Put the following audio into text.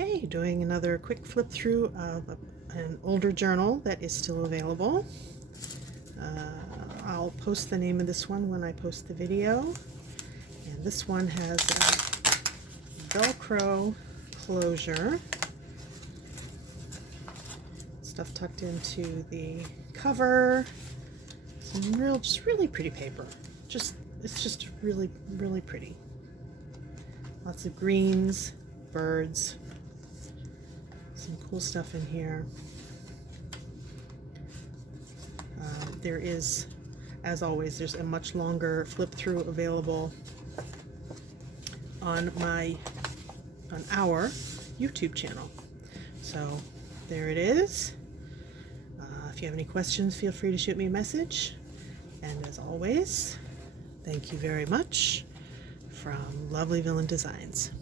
Okay, doing another quick flip through of an older journal that is still available. I'll post the name of this one when I post the video. And this one has a Velcro closure. Stuff tucked into the cover. Some just really pretty paper. It's just really, really pretty. Lots of greens, birds, some cool stuff in here. There is, as always, there's a much longer flip through available on our YouTube channel. So there it is. If you have any questions, feel free to shoot me a message. And as always, thank you very much from Lovely Villain Designs.